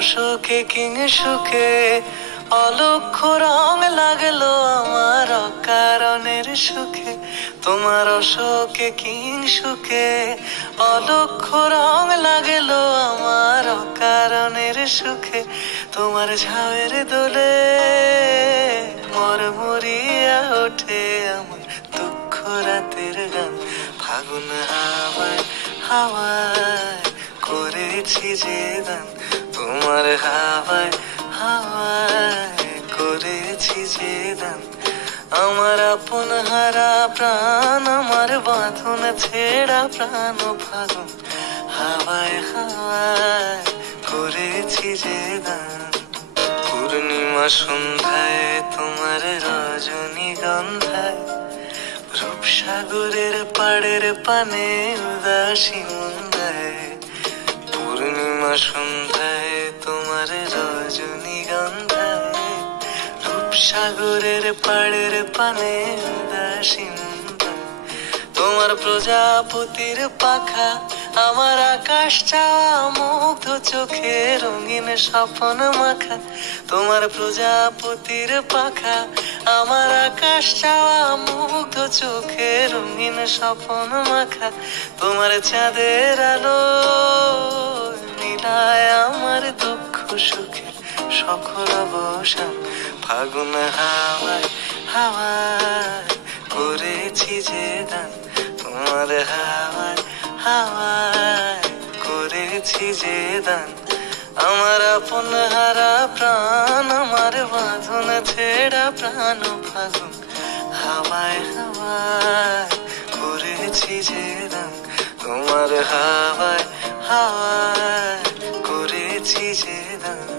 অশোকে king সুখে অলক্ষ্য রং লাগলো আমার অকারণের সুখে। তোমার অশোকে কিং সুখে অলক্ষ্য রং লাগলো আমার অকারণের সুখে। তোমার ঝাউয়ের দোলে মরমরিয়া ওঠে আমার দুঃখ রাতের গান। ফাগুন হাওয়ায় হাওয়ায় করেছি যে গান, তোমার হাওয়ায় হাওয়ায় করেছি যে গান। আমার আপন হারা প্রাণ, আমার বাঁধন ছেঁড়া প্রাণ ফাগুন হাওয়ায় হাওয়ায় করেছি যে গান। পূর্ণিমা সন্ধ্যায় তোমার রজনীগন্ধায় রূপসাগরের পাড়ের পানে উদাসী মন্দায়। পূর্ণিমা সন্ধ্যায় তোমার রজনীগন্ধায় রূপসাগরের পাড়ের পানে উদাসী মন্দায়। তোমার প্রজাপতির পাখা আমার আকাশ চাওয়া মুগ্ধ চোখে রঙিন স্বপ্ন মাখা। তোমার প্রজাপতির পাখা আমার আকাশ চাওয়া মুগ্ধ চোখে রঙিন স্বপ্ন মাখা। তোমার চাঁদের আলো মিলায় আমার দুঃখ সুখের সকল অবসান। ফাগুন হাওয়ায় হাওয়ায় করেছি যে গান, তোমার হাওয়ায় হাওয়ায় করেছি যে দান। আমার আপন হারা প্রাণ, আমার বাঁধন ছেঁড়া প্রাণ ফাগুন হাওয়ায় হাওয়ায় করেছি যে দান। তোমার হাওয়ায় হাওয়ায় করেছি যে দান।